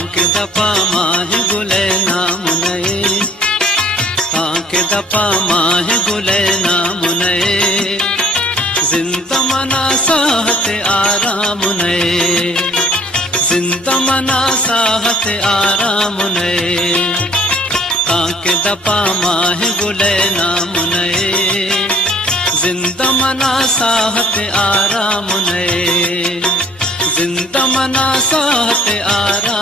ताके दपा माह गुले नाम नए, ताके दपा माह गुले नाम नए, जिंदा मना साहत आराम नए, जिंदा मना साहत आराम नए, ताके दपा माह गुले नाम नए, जिंदा मना साहत आराम नए, जिंदा मना साहत आराम